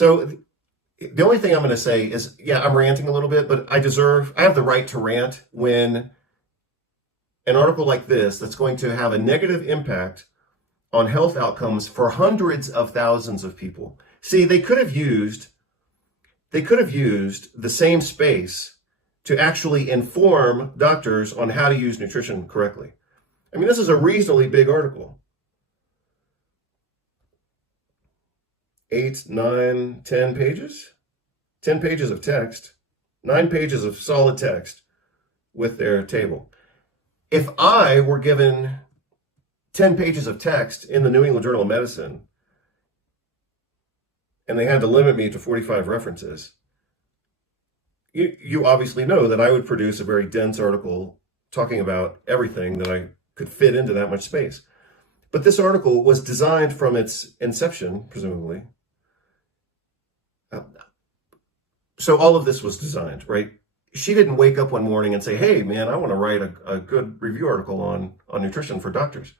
So the only thing I'm going to say is, yeah, I'm ranting a little bit, but I have the right to rant when an article like this that's going to have a negative impact on health outcomes for hundreds of thousands of people. See, they could have used the same space to actually inform doctors on how to use nutrition correctly. I mean, this is a reasonably big article. 8, 9, 10 pages? 10 pages of text, 9 pages of solid text with their table. If I were given 10 pages of text in the New England Journal of Medicine and they had to limit me to 45 references, you obviously know that I would produce a very dense article talking about everything that I could fit into that much space. But this article was designed from its inception, presumably. So all of this was designed, right? She didn't wake up one morning and say, hey, man, I want to write a good review article on nutrition for doctors.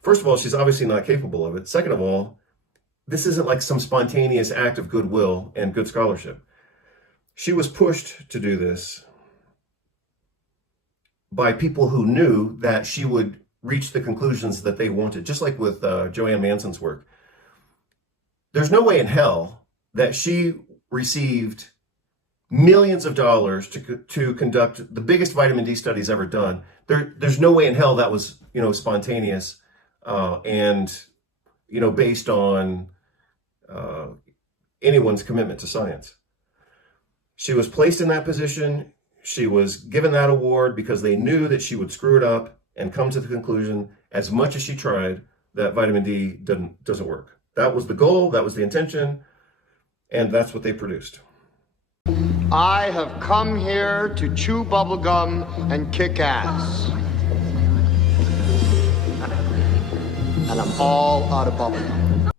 First of all, she's obviously not capable of it. Second of all, this isn't like some spontaneous act of goodwill and good scholarship. She was pushed to do this by people who knew that she would reach the conclusions that they wanted, just like with Joanne Manson's work. There's no way in hell that she received millions of dollars to conduct the biggest vitamin D studies ever done. There's no way in hell that was, spontaneous and, based on anyone's commitment to science. She was placed in that position. She was given that award because they knew that she would screw it up and come to the conclusion, as much as she tried, that vitamin D doesn't work. That was the goal, that was the intention, and that's what they produced. I have come here to chew bubblegum and kick ass. And I'm all out of bubblegum.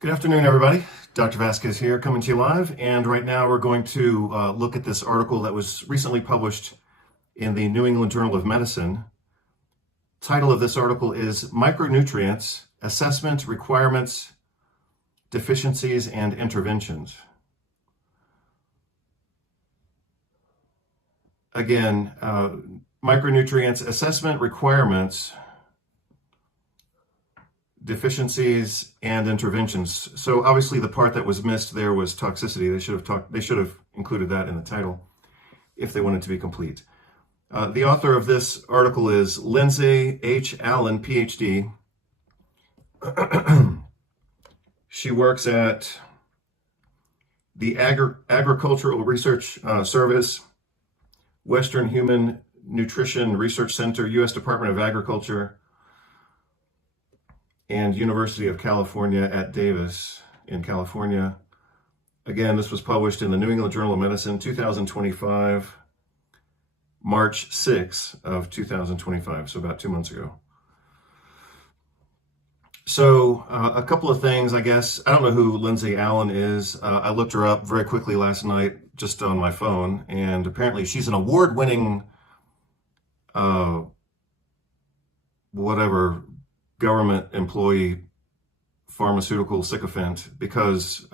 Good afternoon, everybody. Dr. Vasquez here, coming to you live. And right now we're going to look at this article that was recently published in the New England Journal of Medicine. Title of this article is Micronutrients, Assessment, Requirements, Deficiencies, and Interventions. Again, micronutrients, assessment, requirements, deficiencies, and interventions. So obviously the part that was missed there was toxicity. They should have included that in the title if they wanted to be complete. The author of this article is Lindsay H. Allen, PhD. She works at the Agricultural Research Service, Western Human Nutrition Research Center, U.S. Department of Agriculture, and University of California at Davis in California. Again, this was published in the New England Journal of Medicine, 2025, March 6 of 2025, so about 2 months ago. So a couple of things, I guess. I don't know who Lindsay Allen is. I looked her up very quickly last night just on my phone, and apparently she's an award-winning government employee, pharmaceutical sycophant, because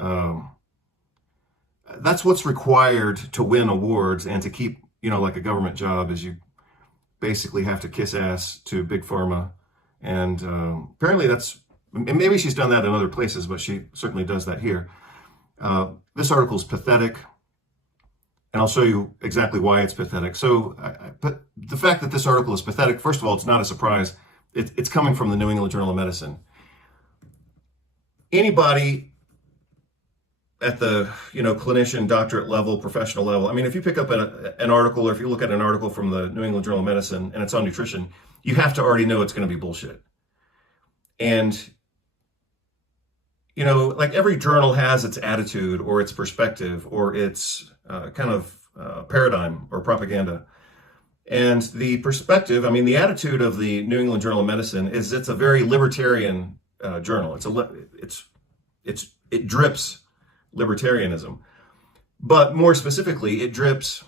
that's what's required to win awards and to keep, like a government job, is you basically have to kiss ass to big pharma. And apparently maybe she's done that in other places, but she certainly does that here. This article is pathetic, and I'll show you exactly why it's pathetic. So, but the fact that this article is pathetic, first of all, it's not a surprise. It's coming from the New England Journal of Medicine. Anybody at the clinician, doctorate level, professional level, I mean, if you pick up an article, or if you look at an article from the New England Journal of Medicine and it's on nutrition, you have to already know it's going to be bullshit. And like every journal has its attitude or its perspective or its kind of paradigm or propaganda. And the perspective, the attitude of the New England Journal of Medicine is it's a very libertarian journal. It drips libertarianism, but more specifically, it drips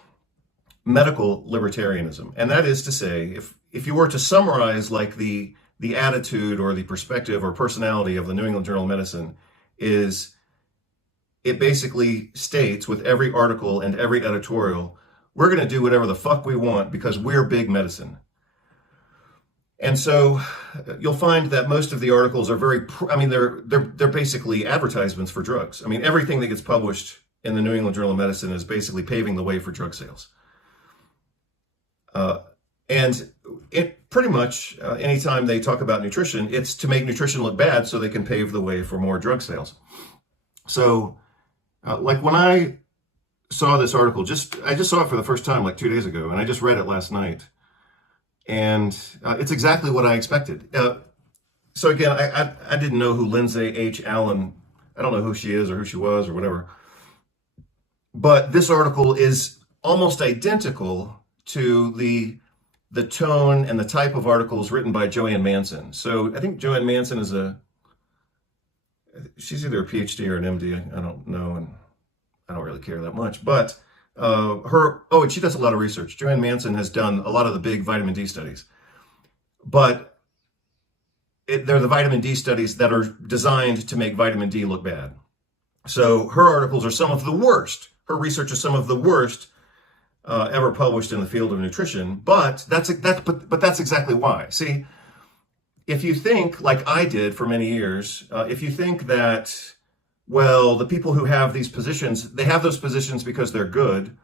medical libertarianism. And that is to say, if you were to summarize like the attitude or the perspective or personality of the New England Journal of Medicine, is it basically states with every article and every editorial, we're going to do whatever the fuck we want because we're big medicine. And so you'll find that most of the articles are they're basically advertisements for drugs. I mean, everything that gets published in the New England Journal of Medicine is basically paving the way for drug sales. And it pretty much, anytime they talk about nutrition, it's to make nutrition look bad so they can pave the way for more drug sales. So, like when I saw this article, I just saw it for the first time like 2 days ago, and I just read it last night. And it's exactly what I expected. So again, I didn't know who Lindsay H. Allen, I don't know who she is or who she was or whatever. But this article is almost identical to the tone and the type of articles written by Joanne Manson. So I think Joanne Manson is she's either a PhD or an MD. I don't know, and I don't really care that much. But and she does a lot of research. Joanne Manson has done a lot of the big vitamin D studies. But they're the vitamin D studies that are designed to make vitamin D look bad. So her articles are some of the worst. Her research is some of the worst ever published in the field of nutrition. But that's exactly why. See, if you think, like I did for many years, if you think that, well, the people who have these positions, they have those positions because they're good,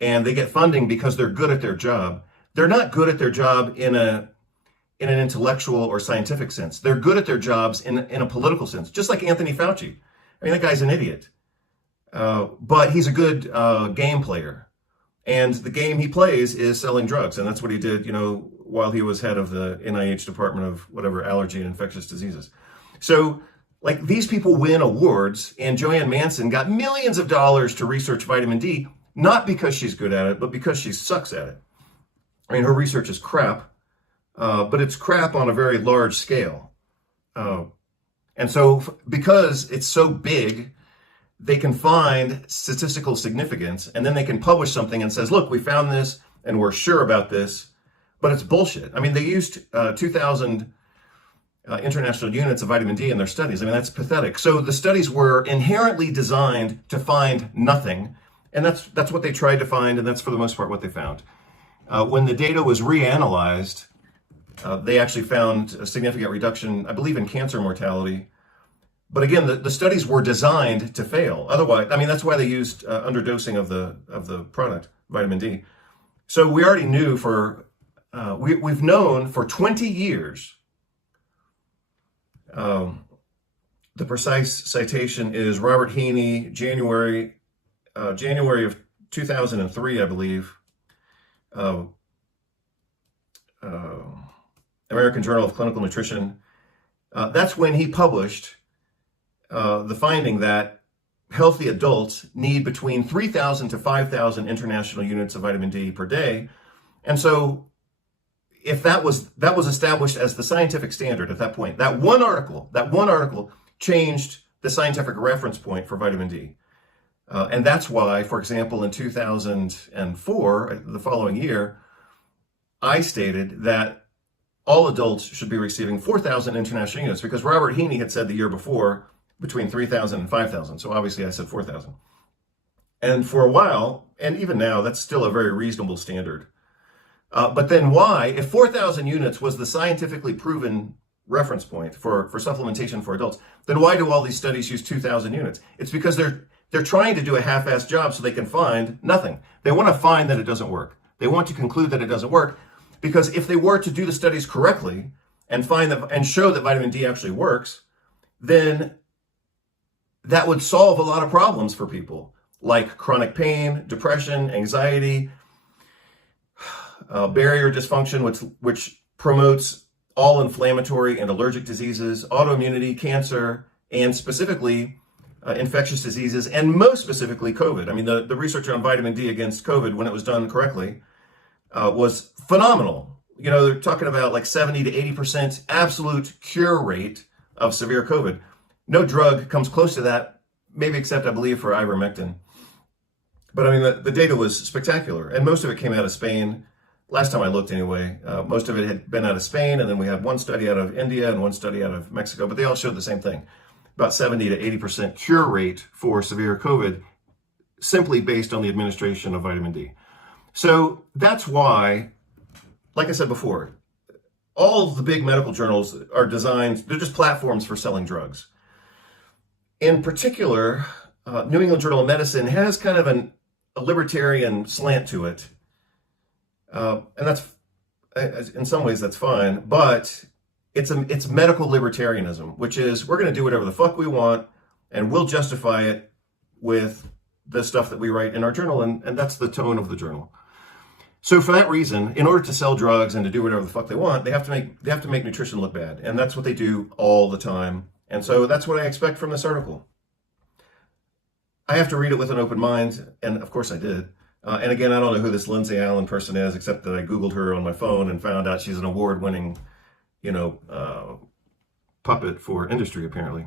and they get funding because they're good at their job. They're not good at their job in an intellectual or scientific sense. They're good at their jobs in a political sense, just like Anthony Fauci. I mean, that guy's an idiot. But he's a good game player. And the game he plays is selling drugs. And that's what he did, while he was head of the NIH Department of whatever, Allergy and Infectious Diseases. So, like, these people win awards, and Joanne Manson got millions of dollars to research vitamin D, not because she's good at it, but because she sucks at it. I mean, her research is crap, but it's crap on a very large scale. And so because it's so big, they can find statistical significance, and then they can publish something and says, look, we found this, and we're sure about this, but it's bullshit. I mean, they used 2,000 international units of vitamin D in their studies. I mean, that's pathetic. So the studies were inherently designed to find nothing, and that's what they tried to find, and that's for the most part what they found. When the data was reanalyzed, they actually found a significant reduction, I believe, in cancer mortality. But again, the studies were designed to fail. Otherwise, I mean, that's why they used underdosing of the product, vitamin D. So we already knew we've known for 20 years. The precise citation is Robert Heaney, January of 2003, I believe. American Journal of Clinical Nutrition. That's when he published the finding that healthy adults need between 3,000 to 5,000 international units of vitamin D per day. And so if that was established as the scientific standard at that point, that one article changed the scientific reference point for vitamin D. And that's why, for example, in 2004, the following year, I stated that all adults should be receiving 4,000 international units, because Robert Heaney had said the year before between 3,000 and 5,000. So obviously I said 4,000. And for a while, and even now, that's still a very reasonable standard. But then why, if 4,000 units was the scientifically proven reference point for supplementation for adults, then why do all these studies use 2,000 units? It's because they're trying to do a half-assed job so they can find nothing. They want to find that it doesn't work. They want to conclude that it doesn't work, because if they were to do the studies correctly and show that vitamin D actually works, then that would solve a lot of problems for people, like chronic pain, depression, anxiety, barrier dysfunction, which promotes all inflammatory and allergic diseases, autoimmunity, cancer, and specifically infectious diseases, and most specifically COVID. I mean, the research on vitamin D against COVID, when it was done correctly, was phenomenal. They're talking about like 70 to 80% absolute cure rate of severe COVID. No drug comes close to that, maybe except, I believe, for ivermectin. But I mean, the data was spectacular, and most of it came out of Spain. Last time I looked anyway, most of it had been out of Spain, and then we had one study out of India and one study out of Mexico, but they all showed the same thing. about 70 to 80% cure rate for severe COVID simply based on the administration of vitamin D. So that's why, like I said before, all of the big medical journals are designed, they're just platforms for selling drugs. In particular, New England Journal of Medicine has kind of a libertarian slant to it. And that's, in some ways, that's fine, but it's medical libertarianism, which is we're going to do whatever the fuck we want, and we'll justify it with the stuff that we write in our journal, and that's the tone of the journal. So for that reason, in order to sell drugs and to do whatever the fuck they want, they have to make nutrition look bad, and that's what they do all the time. And so that's what I expect from this article. I have to read it with an open mind, and of course I did. And again, I don't know who this Lindsay Allen person is, except that I Googled her on my phone and found out she's an award-winning, puppet for industry, apparently.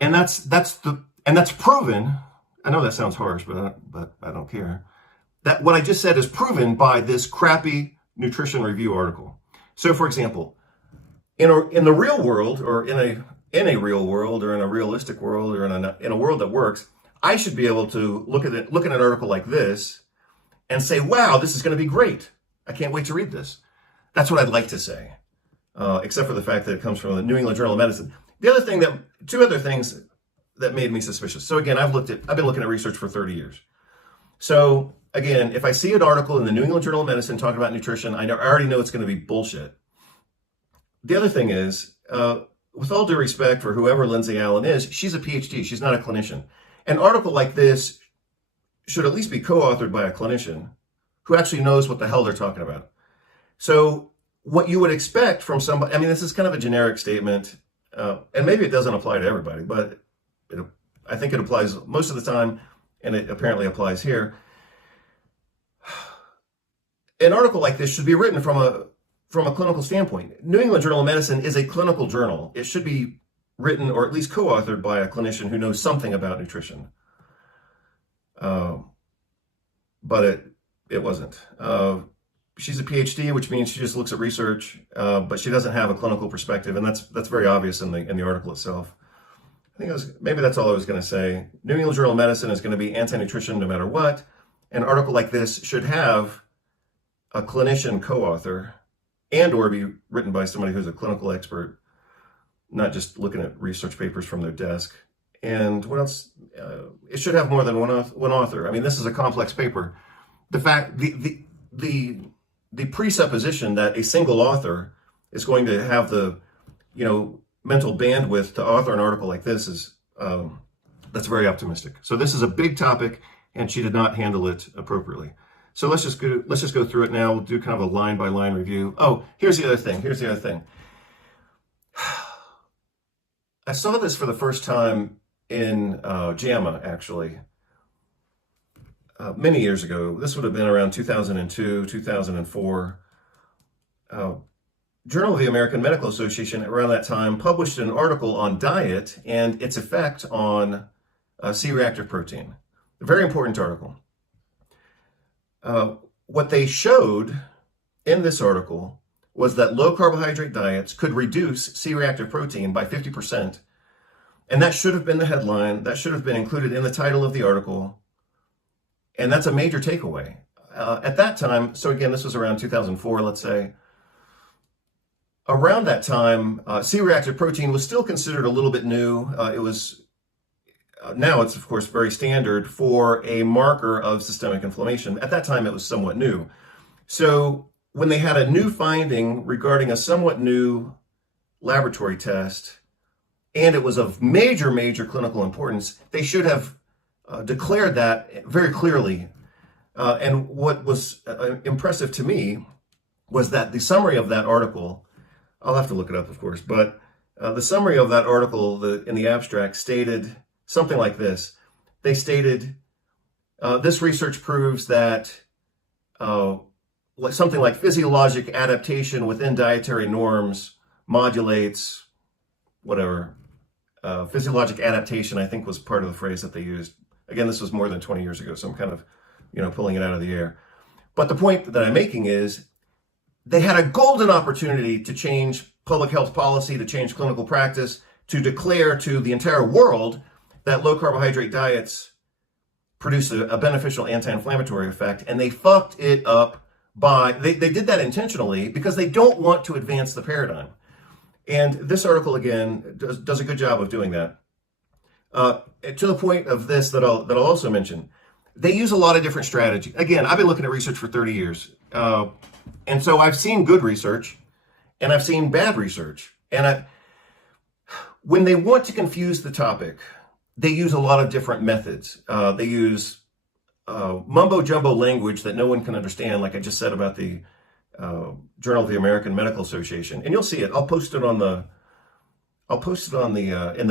And that's proven. I know that sounds harsh, but I don't care. That what I just said is proven by this crappy nutrition review article. So, for example, in the real world, or in a real world, or in a realistic world, or in a world that works, I should be able to look at an article like this and say, wow, this is going to be great. I can't wait to read this. That's what I'd like to say, except for the fact that it comes from the New England Journal of Medicine. Two other things that made me suspicious. So again, I've been looking at research for 30 years. So again, if I see an article in the New England Journal of Medicine talking about nutrition, I already know it's going to be bullshit. The other thing is, with all due respect for whoever Lindsay Allen is, she's a PhD. She's not a clinician. An article like this should at least be co-authored by a clinician who actually knows what the hell they're talking about. So what you would expect from somebody, I mean, this is kind of a generic statement, and maybe it doesn't apply to everybody, but I think it applies most of the time, and it apparently applies here. An article like this should be written from a clinical standpoint. New England Journal of Medicine is a clinical journal. It should be written, or at least co-authored, by a clinician who knows something about nutrition. But it wasn't. She's a PhD, which means she just looks at research, but she doesn't have a clinical perspective, and that's very obvious in the article itself. I think maybe that's all I was going to say. New England Journal of Medicine is going to be anti-nutrition no matter what. An article like this should have a clinician co-author, and or be written by somebody who's a clinical expert, not just looking at research papers from their desk. And what else? It should have more than one author. I mean, this is a complex paper. The presupposition that a single author is going to have the, mental bandwidth to author an article like this is, that's very optimistic. So this is a big topic, and she did not handle it appropriately. So let's just go through it now. We'll do kind of a line by line review. Oh, here's the other thing. I saw this for the first time in JAMA, actually, many years ago. This would have been around 2002, 2004. Journal of the American Medical Association around that time published an article on diet and its effect on C-reactive protein. A very important article. What they showed in this article was that low carbohydrate diets could reduce C-reactive protein by 50%. And that should have been the headline. That should have been included in the title of the article. And that's a major takeaway. At that time, so again, this was around 2004, let's say. Around that time, C-reactive protein was still considered a little bit new. Now it's, of course, very standard for a marker of systemic inflammation. At that time, it was somewhat new. So when they had a new finding regarding a somewhat new laboratory test, and it was of major, major clinical importance, they should have declared that very clearly. And what was impressive to me was that the summary of that article, I'll have to look it up, of course, but the summary of that article in the abstract stated something like this. They stated, this research proves that something like physiologic adaptation within dietary norms modulates whatever. Physiologic adaptation, I think, was part of the phrase that they used. Again, this was more than 20 years ago, so I'm kind of, pulling it out of the air. But the point that I'm making is they had a golden opportunity to change public health policy, to change clinical practice, to declare to the entire world that low carbohydrate diets produce a beneficial anti-inflammatory effect. And they fucked it up by, they did that intentionally because they don't want to advance the paradigm. And this article, again, does a good job of doing that. To the point of this that I'll also mention, they use a lot of different strategy. Again, I've been looking at research for 30 years. And so I've seen good research and I've seen bad research. And when they want to confuse the topic, they use a lot of different methods. They use mumbo jumbo language that no one can understand, like I just said about the Journal of the American Medical Association. And you'll see it. I'll post it in the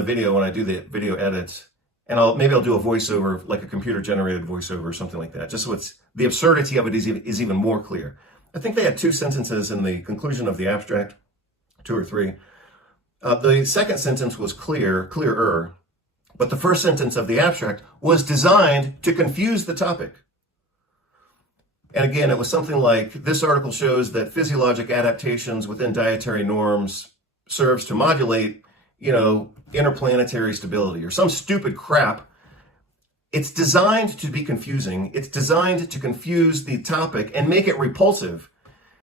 video when I do the video edits. And maybe I'll do a voiceover, like a computer generated voiceover or something like that, just so the absurdity of it is even more clear. I think they had 2 sentences in the conclusion of the abstract, 2 or 3. The second sentence was clearer, but the first sentence of the abstract was designed to confuse the topic. And again, it was something like, this article shows that physiologic adaptations within dietary norms serves to modulate, interplanetary stability, or some stupid crap. It's designed to be confusing. It's designed to confuse the topic and make it repulsive.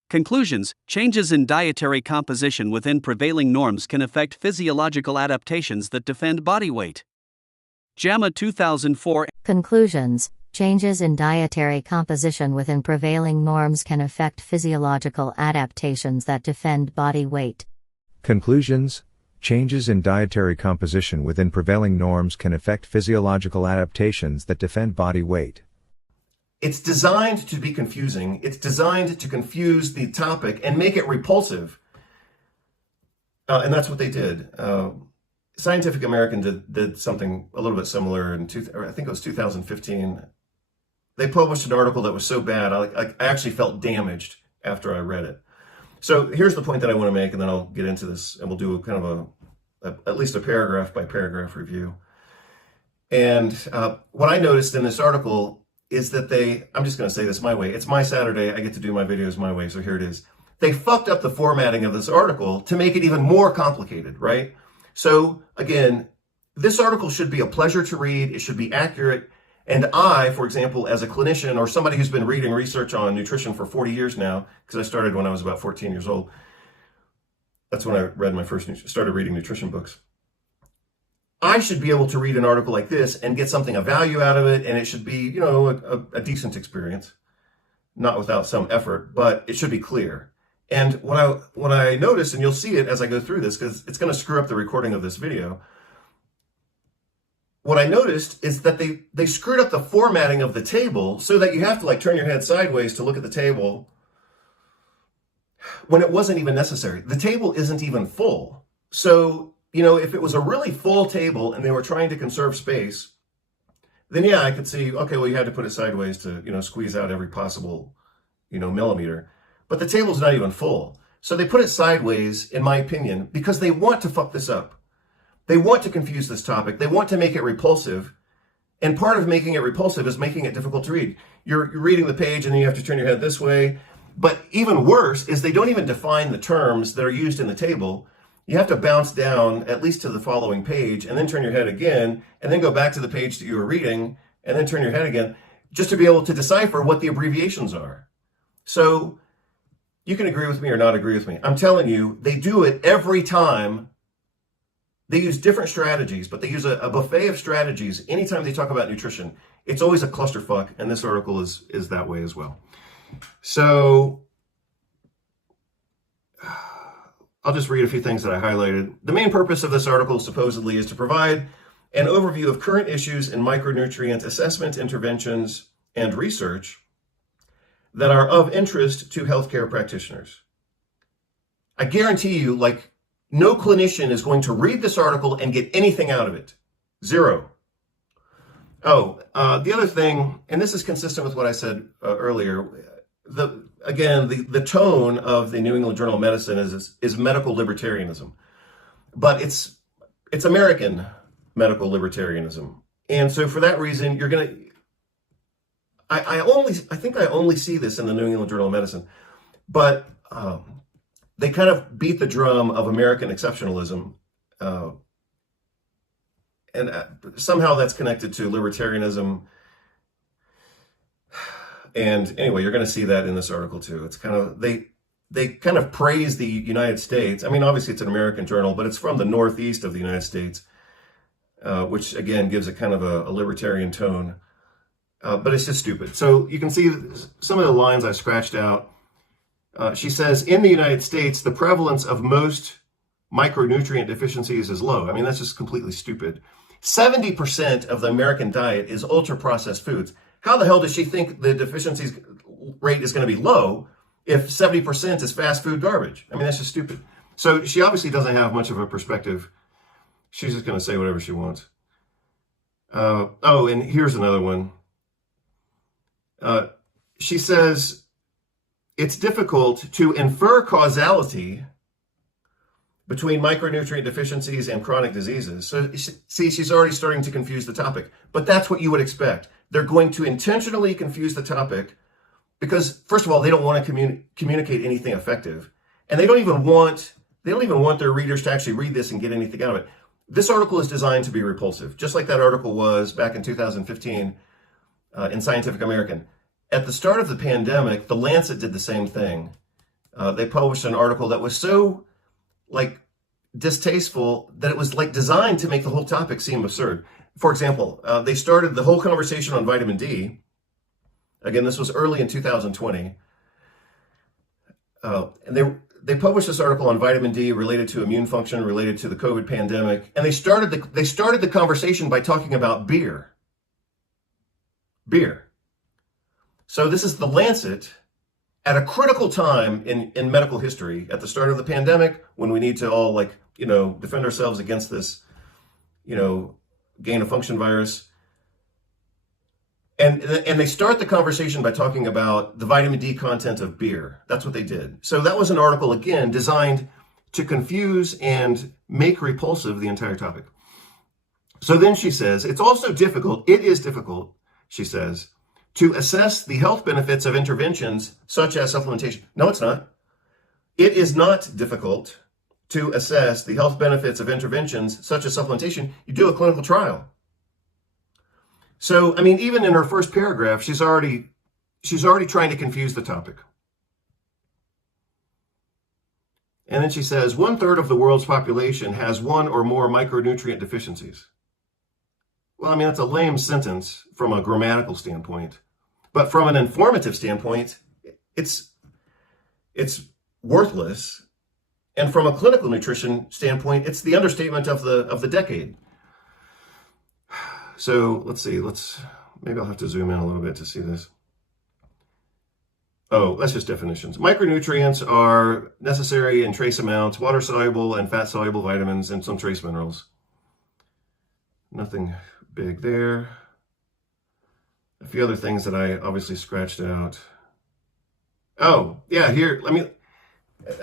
Conclusions: changes in dietary composition within prevailing norms can affect physiological adaptations that defend body weight. JAMA 2004. Conclusions: changes in dietary composition within prevailing norms can affect physiological adaptations that defend body weight. Conclusions: changes in dietary composition within prevailing norms can affect physiological adaptations that defend body weight. It's designed to be confusing. It's designed to confuse the topic and make it repulsive. And that's what they did. Scientific American did something a little bit similar I think it was 2015. They published an article that was so bad, I actually felt damaged after I read it. So here's the point that I want to make, and then I'll get into this, and we'll do kind of at least a paragraph by paragraph review. And what I noticed in this article is that I'm just going to say this my way. It's my Saturday. I get to do my videos my way, so here it is. They fucked up the formatting of this article to make it even more complicated, right? So again, this article should be a pleasure to read. It should be accurate. And I, for example, as a clinician or somebody who's been reading research on nutrition for 40 years now, because I started when I was about 14 years old. That's when I started reading nutrition books. I should be able to read an article like this and get something of value out of it, and it should be, a decent experience, not without some effort, but it should be clear. And what I noticed, and you'll see it as I go through this, because it's going to screw up the recording of this video. What I noticed is that they screwed up the formatting of the table so that you have to turn your head sideways to look at the table when it wasn't even necessary. The table isn't even full. So, if it was a really full table and they were trying to conserve space, then yeah, I could see, okay, well, you had to put it sideways to, squeeze out every possible, millimeter. But the table's not even full. So they put it sideways, in my opinion, because they want to fuck this up. They want to confuse this topic. They want to make it repulsive. And part of making it repulsive is making it difficult to read. You're reading the page and then you have to turn your head this way. But even worse is they don't even define the terms that are used in the table. You have to bounce down at least to the following page and then turn your head again and then go back to the page that you were reading and then turn your head again just to be able to decipher what the abbreviations are. So you can agree with me or not agree with me. I'm telling you, they do it every time. They use different strategies, but they use a buffet of strategies anytime they talk about nutrition. It's always a clusterfuck, and this article is that way as well. So I'll just read a few things that I highlighted. The main purpose of this article supposedly is to provide an overview of current issues in micronutrient assessment, interventions, and research that are of interest to healthcare practitioners. I guarantee you, no clinician is going to read this article and get anything out of it. Zero. Oh, the other thing, and this is consistent with what I said earlier, the tone of the New England Journal of Medicine is medical libertarianism, but it's American medical libertarianism, and so for that reason, you're gonna. I think I only see this in the New England Journal of Medicine, but they kind of beat the drum of American exceptionalism. And somehow that's connected to libertarianism. And anyway, you're going to see that in this article too. It's kind of, they kind of praise the United States. I mean, obviously it's an American journal, but it's from the Northeast of the United States, which again gives it kind of a libertarian tone. But it's just stupid. So you can see some of the lines I scratched out. She says, in the United States, the prevalence of most micronutrient deficiencies is low. I mean, that's just completely stupid. 70% of the American diet is ultra-processed foods. How the hell does she think the deficiencies rate is going to be low if 70% is fast food garbage? I mean, that's just stupid. So she obviously doesn't have much of a perspective. She's just going to say whatever she wants. Oh, and here's another one. She says, it's difficult to infer causality between micronutrient deficiencies and chronic diseases. So see, she's already starting to confuse the topic, but that's what you would expect. They're going to intentionally confuse the topic because, first of all, they don't want to communicate anything effective. And they don't even want their readers to actually read this and get anything out of it. This article is designed to be repulsive, just like that article was back in 2015 in Scientific American. At the start of the pandemic, The Lancet did the same thing. They published an article that was so distasteful that it was designed to make the whole topic seem absurd. For example, they started the whole conversation on vitamin D. Again, this was early in 2020. And they published this article on vitamin D related to immune function, related to the COVID pandemic. And they started the conversation by talking about beer. Beer. So this is The Lancet at a critical time in medical history, at the start of the pandemic, when we need to all defend ourselves against this, gain of function virus. And they start the conversation by talking about the vitamin D content of beer. That's what they did. So that was an article, again, designed to confuse and make repulsive the entire topic. So then she says, it is difficult, she says, to assess the health benefits of interventions such as supplementation. No, it's not. It is not difficult to assess the health benefits of interventions such as supplementation. You do a clinical trial. So, I mean, even in her first paragraph, she's already trying to confuse the topic. And then she says, 1/3 of the world's population has one or more micronutrient deficiencies. Well, I mean, that's a lame sentence from a grammatical standpoint. But from an informative standpoint, it's worthless. And from a clinical nutrition standpoint, it's the understatement of the decade. So let's see. Maybe I'll have to zoom in a little bit to see this. Oh, that's just definitions. Micronutrients are necessary in trace amounts, water-soluble and fat-soluble vitamins, and some trace minerals. Nothing big there. A few other things that I obviously scratched out. Oh, yeah, here,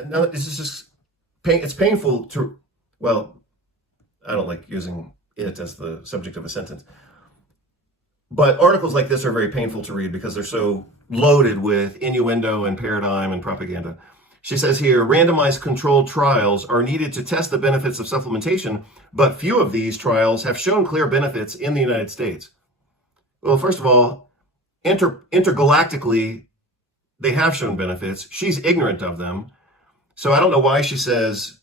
now this is just, it's painful to, well, I don't like using it as the subject of a sentence. But articles like this are very painful to read because they're so loaded with innuendo and paradigm and propaganda. She says here, randomized controlled trials are needed to test the benefits of supplementation, but few of these trials have shown clear benefits in the United States. Well, first of all, intergalactically, they have shown benefits. She's ignorant of them. So I don't know why she says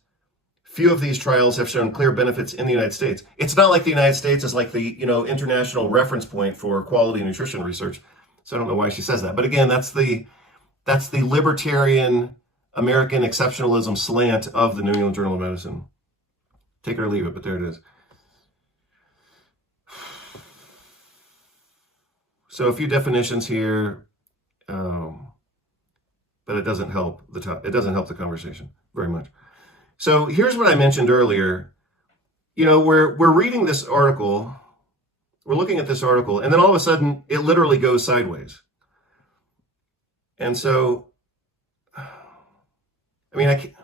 few of these trials have shown clear benefits in the United States. It's not like the United States is like the international reference point for quality nutrition research. So I don't know why she says that. But again, that's the libertarian American exceptionalism slant of the New England Journal of Medicine. Take it or leave it, but there it is. So a few definitions here, but it doesn't help the conversation very much. So here's what I mentioned earlier. We're reading this article, we're looking at this article, and then all of a sudden it literally goes sideways. And so, I mean, I'm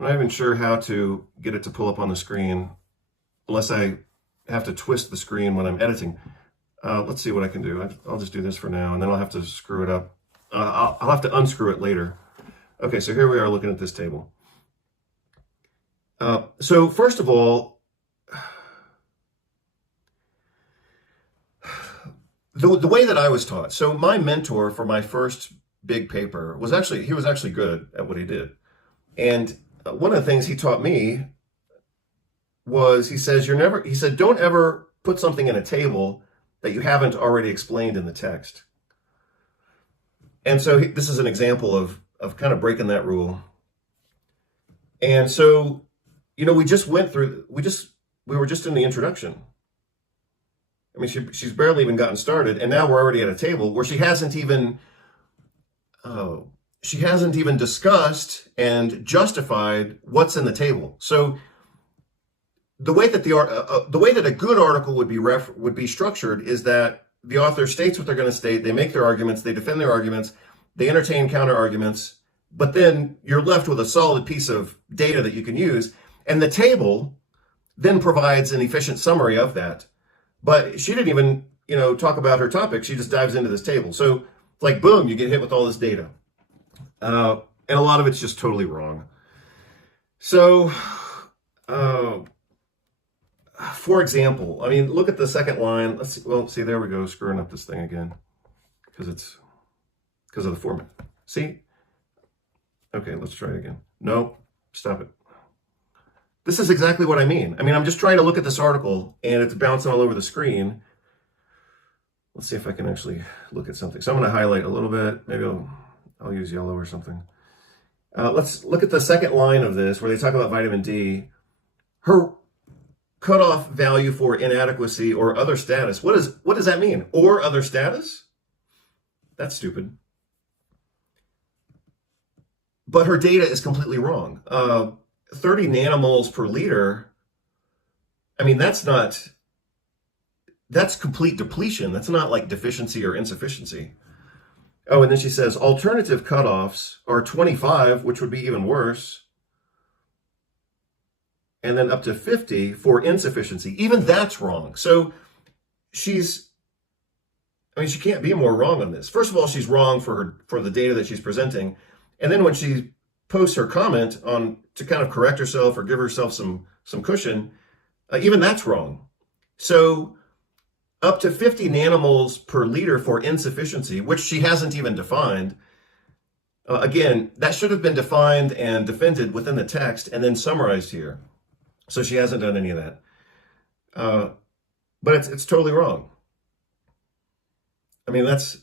not even sure how to get it to pull up on the screen unless I have to twist the screen when I'm editing. Let's see what I can do. I'll just do this for now, and then I'll have to screw it up. I'll have to unscrew it later. Okay, so here we are looking at this table. So first of all, the way that I was taught, so my mentor for my first big paper was actually good at what he did. And one of the things he taught me was, he said, don't ever put something in a table that you haven't already explained in the text. And so this is an example of kind of breaking that rule. And so, we were just in the introduction. I mean, she's barely even gotten started, and now we're already at a table where she hasn't even discussed and justified what's in the table. So the way that a good article would be structured is that the author states what they're going to state, they make their arguments, they defend their arguments, they entertain counter arguments, but then you're left with a solid piece of data that you can use, and the table then provides an efficient summary of that. But she didn't even, talk about her topic. She just dives into this table. So, like, boom, you get hit with all this data. And a lot of it's just totally wrong. So, for example, I mean, look at the second line. Let's see. Well, see, there we go, screwing up this thing again because of the format. See? Okay, let's try it again. No, stop it. This is exactly what I mean. I mean, I'm just trying to look at this article and it's bouncing all over the screen. Let's see if I can actually look at something. So I'm going to highlight a little bit. Maybe I'll use yellow or something. Let's look at the second line of this where they talk about vitamin D. Her cutoff value for inadequacy or other status. What does that mean? Or other status? That's stupid. But her data is completely wrong. 30 nanomoles per liter. I mean, that's complete depletion. That's not like deficiency or insufficiency. Oh, and then she says alternative cutoffs are 25, which would be even worse. And then up to 50 for insufficiency. Even that's wrong. So she can't be more wrong on this. First of all, she's wrong for the data that she's presenting. And then when she posts her comment on to kind of correct herself or give herself some cushion, even that's wrong. So up to 50 nanomoles per liter for insufficiency, which she hasn't even defined. Again, that should have been defined and defended within the text and then summarized here. So she hasn't done any of that. But it's totally wrong. I mean, that's,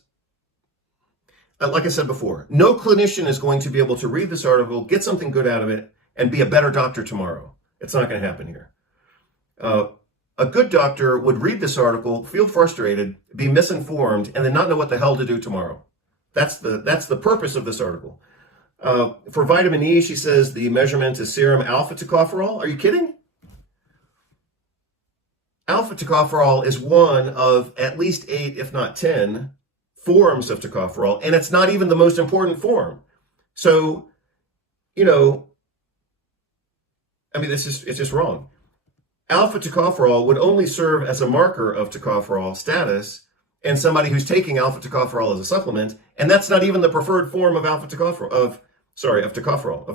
like I said before, no clinician is going to be able to read this article, get something good out of it, and be a better doctor tomorrow. It's not going to happen here. A good doctor would read this article, feel frustrated, be misinformed, and then not know what the hell to do tomorrow. That's the purpose of this article. For vitamin E, she says the measurement is serum alpha tocopherol. Are you kidding? Alpha tocopherol is one of at least 8, if not 10, forms of tocopherol, and it's not even the most important form. So, it's just wrong. Alpha tocopherol would only serve as a marker of tocopherol status in somebody who's taking alpha tocopherol as a supplement, and that's not even the preferred form of tocopherol, of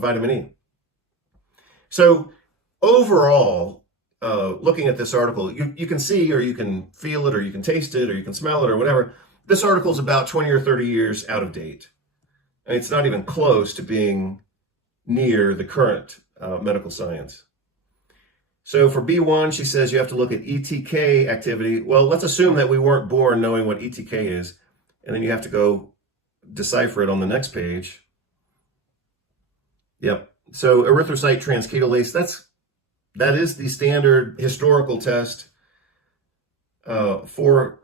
vitamin E. So overall, looking at this article, you can see, or you can feel it, or you can taste it, or you can smell it, or whatever. This article is about 20 or 30 years out of date. And it's not even close to being near the current medical science. So for B1, she says you have to look at ETK activity. Well, let's assume that we weren't born knowing what ETK is, and then you have to go decipher it on the next page. Yep. So erythrocyte transketolase, that is the standard historical test for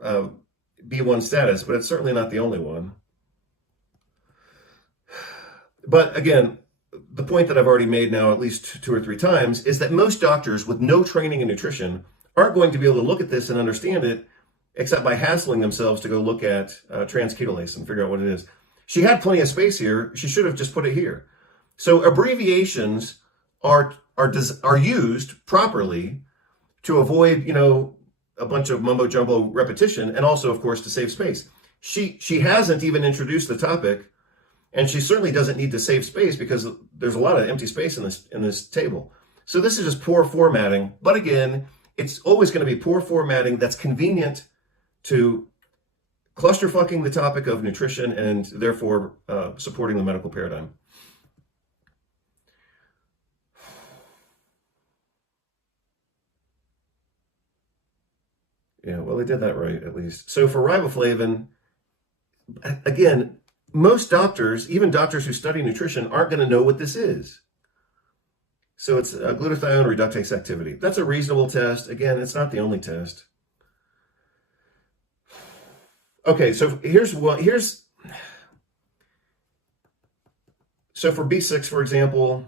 B1 status, but it's certainly not the only one. But again, the point that I've already made now at least 2 or 3 times is that most doctors with no training in nutrition aren't going to be able to look at this and understand it except by hassling themselves to go look at transketolase and figure out what it is. She had plenty of space here. She should have just put it here. So abbreviations are used properly to avoid, a bunch of mumbo jumbo repetition, and also, of course, to save space. She hasn't even introduced the topic And she certainly doesn't need to save space because there's a lot of empty space in this table. So this is just poor formatting. But again, it's always going to be poor formatting that's convenient to clusterfucking the topic of nutrition and therefore supporting the medical paradigm. Yeah, well, they did that right, at least. So for riboflavin, again, most doctors, even doctors who study nutrition, aren't going to know what this is. So it's glutathione reductase activity. That's a reasonable test. Again, it's not the only test. Okay, so so for B6, for example,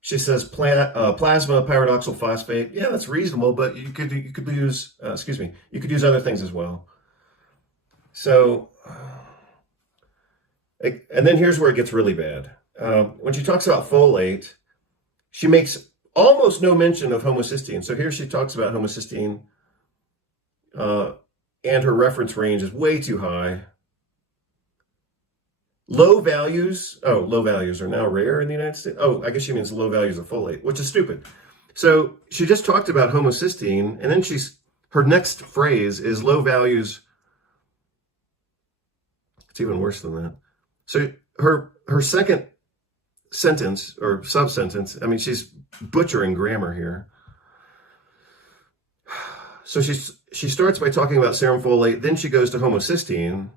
she says plasma pyridoxal phosphate. Yeah, that's reasonable, but you could use you could use other things as well. So, and then here's where it gets really bad. When she talks about folate, she makes almost no mention of homocysteine. So here she talks about homocysteine, and her reference range is way too high. Low values are now rare in the United States. Oh, I guess she means low values of folate, which is stupid. So she just talked about homocysteine, and then her next phrase is low values. It's even worse than that. So her second sentence or sub-sentence, I mean, she's butchering grammar here. So she starts by talking about serum folate, then she goes to homocysteine,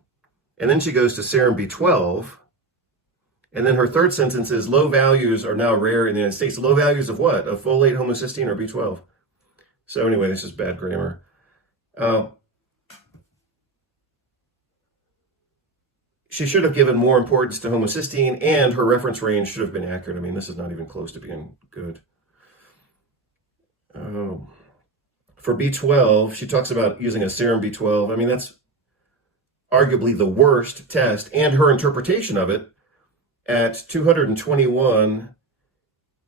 and then she goes to serum B12, and then her third sentence is low values are now rare in the United States. Low values of what? Of folate, homocysteine, or B12? So anyway, this is bad grammar. She should have given more importance to homocysteine, and her reference range should have been accurate. I mean, this is not even close to being good. For B12, she talks about using a serum B12. I mean, that's arguably the worst test, and her interpretation of it at 221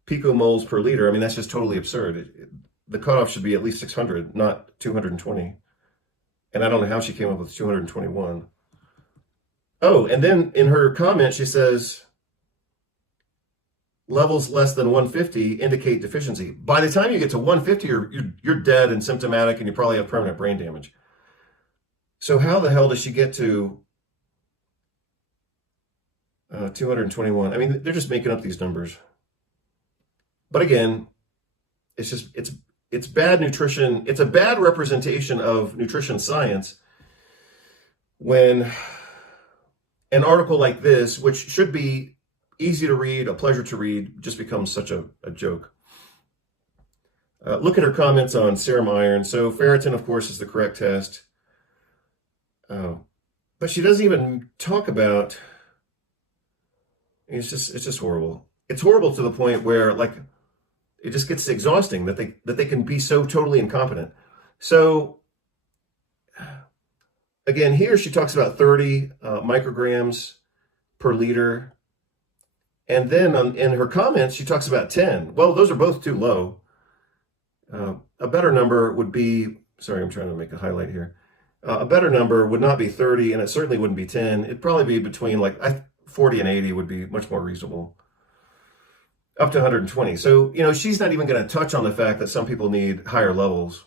picomoles per liter. I mean, that's just totally absurd. The cutoff should be at least 600, not 220. And I don't know how she came up with 221. Oh, and then in her comment, she says, levels less than 150 indicate deficiency. By the time you get to 150, you're dead and symptomatic, and you probably have permanent brain damage. So how the hell does she get to 221? I mean, they're just making up these numbers. But again, it's bad nutrition. It's a bad representation of nutrition science when an article like this, which should be easy to read, a pleasure to read, just becomes such a joke. Look at her comments on serum iron. So ferritin, of course, is the correct test. But she doesn't even talk about, it's just horrible. It's horrible to the point where, like, it just gets exhausting that they can be so totally incompetent. So again, here she talks about 30 micrograms per liter. And then in her comments, she talks about 10. Well, those are both too low. A better number would be, sorry, I'm trying to make a highlight here. A better number would not be 30, and it certainly wouldn't be 10. It'd probably be between 40 and 80 would be much more reasonable. Up to 120. So, she's not even going to touch on the fact that some people need higher levels.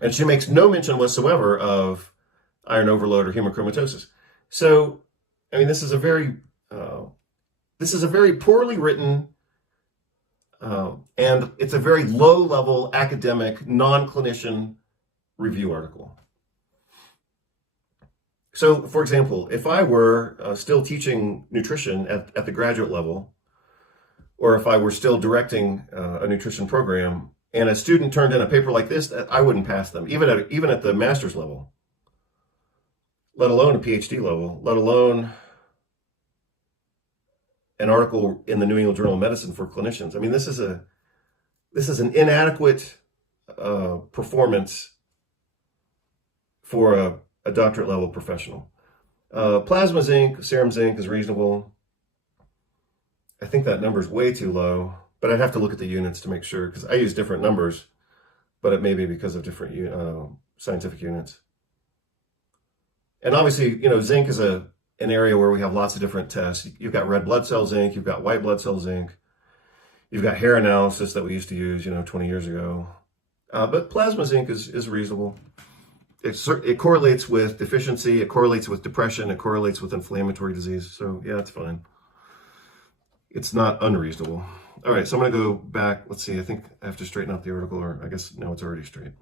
And she makes no mention whatsoever of iron overload or hemochromatosis. So, I mean, this is a very poorly written, and it's a very low-level academic, non-clinician review article. So, for example, if I were still teaching nutrition at the graduate level, or if I were still directing a nutrition program, and a student turned in a paper like this, I wouldn't pass them, even at the master's level, let alone a PhD level, let alone an article in the New England Journal of Medicine for clinicians. I mean, this is an inadequate performance for a doctorate level professional. Plasma zinc, serum zinc is reasonable. I think that number is way too low, but I'd have to look at the units to make sure, because I use different numbers, but it may be because of different scientific units. And obviously, zinc is a an area where we have lots of different tests. You've got red blood cell zinc, you've got white blood cell zinc, you've got hair analysis that we used to use, 20 years ago. But plasma zinc is reasonable. It correlates with deficiency, it correlates with depression, it correlates with inflammatory disease. So yeah, it's fine. It's not unreasonable. All right, so I'm going to go back. Let's see, I think I have to straighten out the article, or I guess no, it's already straight.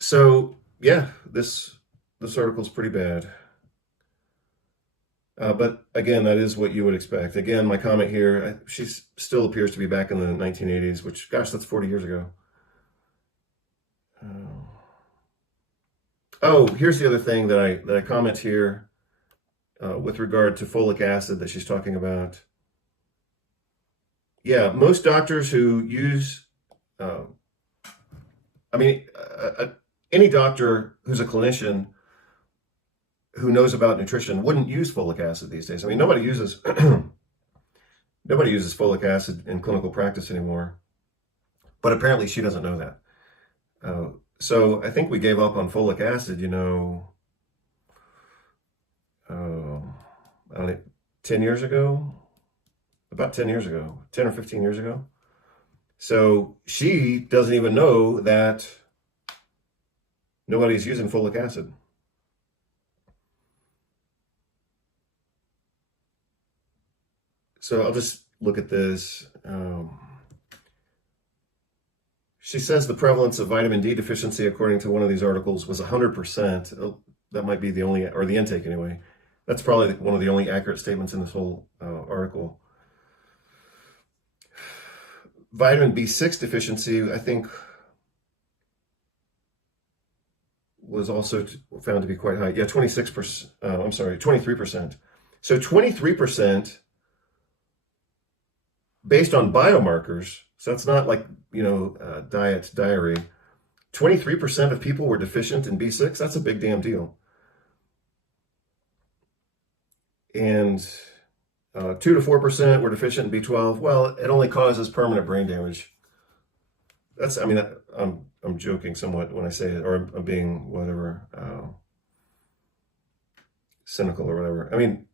So yeah, this article is pretty bad. But again, that is what you would expect. Again, my comment here, she still appears to be back in the 1980s, which, gosh, that's 40 years ago. Oh, here's the other thing that I comment here with regard to folic acid that she's talking about. Yeah, most doctors who use, any doctor who's a clinician who knows about nutrition wouldn't use folic acid these days. I mean, nobody uses folic acid in clinical practice anymore. But apparently she doesn't know that. So I think we gave up on folic acid, I don't know, 10 years ago? About 10 years ago, 10 or 15 years ago. So she doesn't even know that nobody's using folic acid. So I'll just look at this. She says the prevalence of vitamin D deficiency, according to one of these articles, was 100%. That might be the only, or the intake anyway. That's probably one of the only accurate statements in this whole article. Vitamin B6 deficiency, I think, was also found to be quite high. Yeah, 23%. So 23%, based on biomarkers, so that's not like, diet, diary, 23% of people were deficient in B6. That's a big damn deal. And 2 to 4% were deficient in B12. Well, it only causes permanent brain damage. I'm joking somewhat when I say it, or I'm being whatever, cynical or whatever. I mean,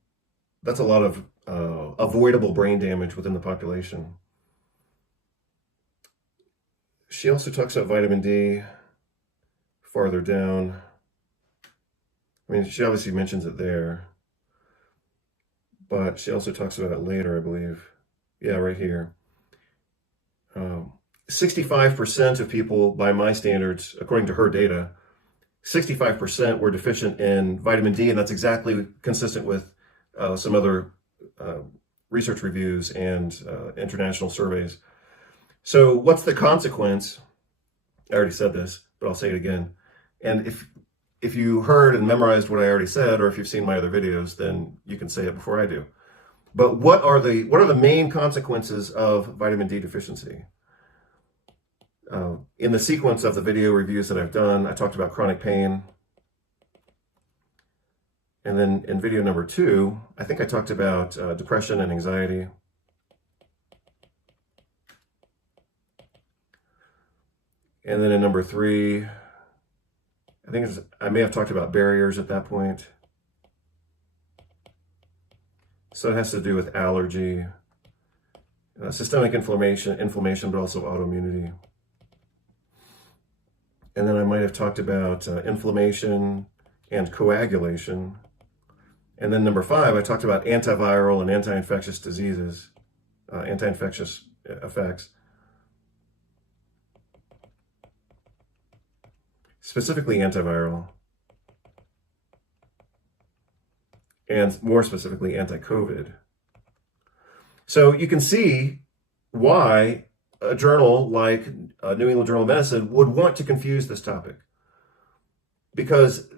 that's a lot of avoidable brain damage within the population. She also talks about vitamin D farther down. I mean, she obviously mentions it there, but she also talks about it later, I believe. Yeah, right here. 65% of people, by my standards, according to her data, 65% were deficient in vitamin D, and that's exactly consistent with some other research reviews and international surveys. So what's the consequence? I already said this, but I'll say it again. And if you heard and memorized what I already said, or if you've seen my other videos, then you can say it before I do. But what are the main consequences of vitamin D deficiency? In the sequence of the video reviews that I've done, I talked about chronic pain. And then in video number 2, I think I talked about depression and anxiety. And then in number 3, I may have talked about barriers at that point. So it has to do with allergy, systemic inflammation, but also autoimmunity. And then I might have talked about inflammation and coagulation. And then number 5, I talked about antiviral and anti-infectious diseases, anti-infectious effects. Specifically antiviral, and more specifically anti-COVID. So you can see why a journal like New England Journal of Medicine would want to confuse this topic, because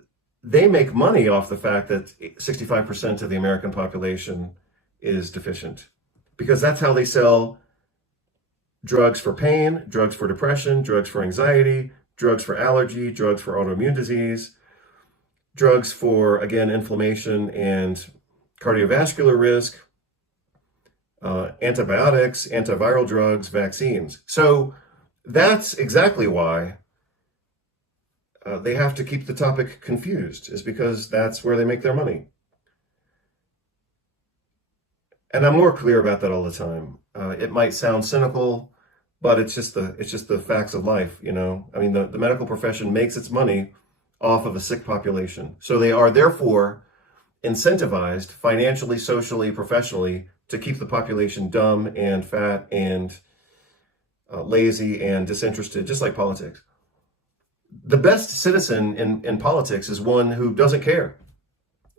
they make money off the fact that 65% of the American population is deficient, because that's how they sell drugs for pain, drugs for depression, drugs for anxiety, drugs for allergy, drugs for autoimmune disease, drugs for, again, inflammation and cardiovascular risk, antibiotics, antiviral drugs, vaccines. So that's exactly why they have to keep the topic confused, is because that's where they make their money. And I'm more clear about that all the time. It might sound cynical, but it's just the facts of life, you know. I mean, the medical profession makes its money off of a sick population. So they are therefore incentivized financially, socially, professionally to keep the population dumb and fat and lazy and disinterested, just like politics. The best citizen in politics is one who doesn't care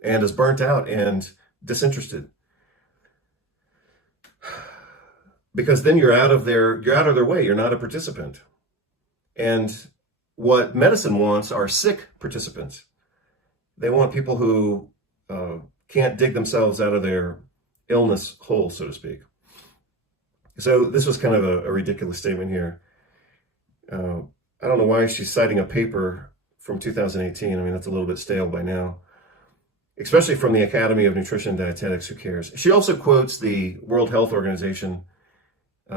and is burnt out and disinterested. Because then you're out of their way. You're not a participant. And what medicine wants are sick participants. They want people who can't dig themselves out of their illness hole, so to speak. So this was kind of a ridiculous statement here. I don't know why she's citing a paper from 2018. I mean, that's a little bit stale by now, especially from the Academy of Nutrition and Dietetics. Who cares? She also quotes the World Health Organization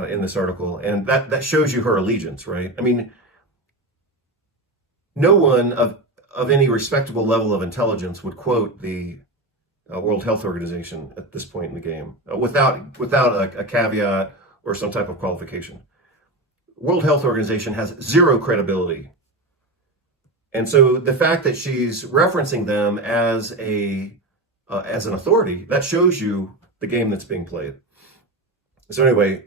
in this article, and that shows you her allegiance, right? I mean, no one of any respectable level of intelligence would quote the World Health Organization at this point in the game without a caveat or some type of qualification. World Health Organization has zero credibility. And so the fact that she's referencing them as an authority, that shows you the game that's being played. So anyway,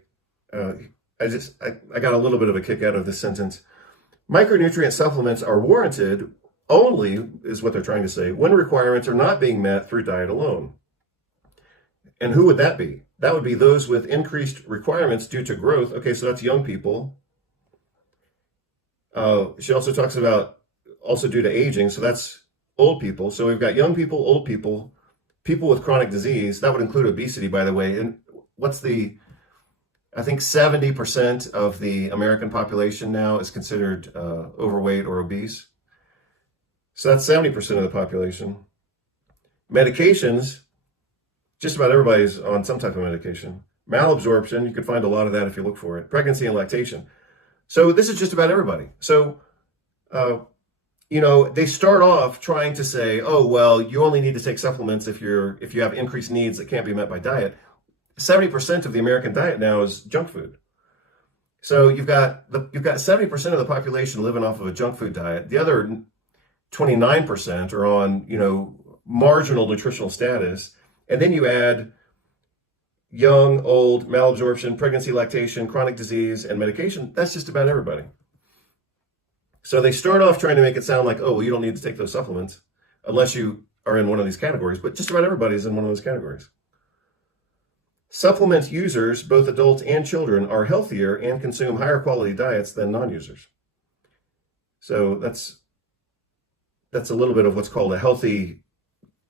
I got a little bit of a kick out of this sentence. Micronutrient supplements are warranted only, is what they're trying to say, when requirements are not being met through diet alone. And who would that be? That would be those with increased requirements due to growth. Okay, so that's young people. She also talks about also due to aging, so that's old people. So we've got young people, old people, people with chronic disease. That would include obesity, by the way. And I think 70% of the American population now is considered overweight or obese. So that's 70% of the population. Medications, just about everybody's on some type of medication. Malabsorption, you could find a lot of that if you look for it. Pregnancy and lactation. So this is just about everybody. So, they start off trying to say, oh, well, you only need to take supplements if you have increased needs that can't be met by diet. 70% of the American diet now is junk food. So you've got 70% of the population living off of a junk food diet. The other 29% are on, marginal nutritional status. And then you add young, old, malabsorption, pregnancy, lactation, chronic disease, and medication. That's just about everybody. So they start off trying to make it sound like, oh, well, you don't need to take those supplements unless you are in one of these categories. But just about everybody's in one of those categories. Supplement users, both adults and children, are healthier and consume higher quality diets than non-users. So that's a little bit of what's called a healthy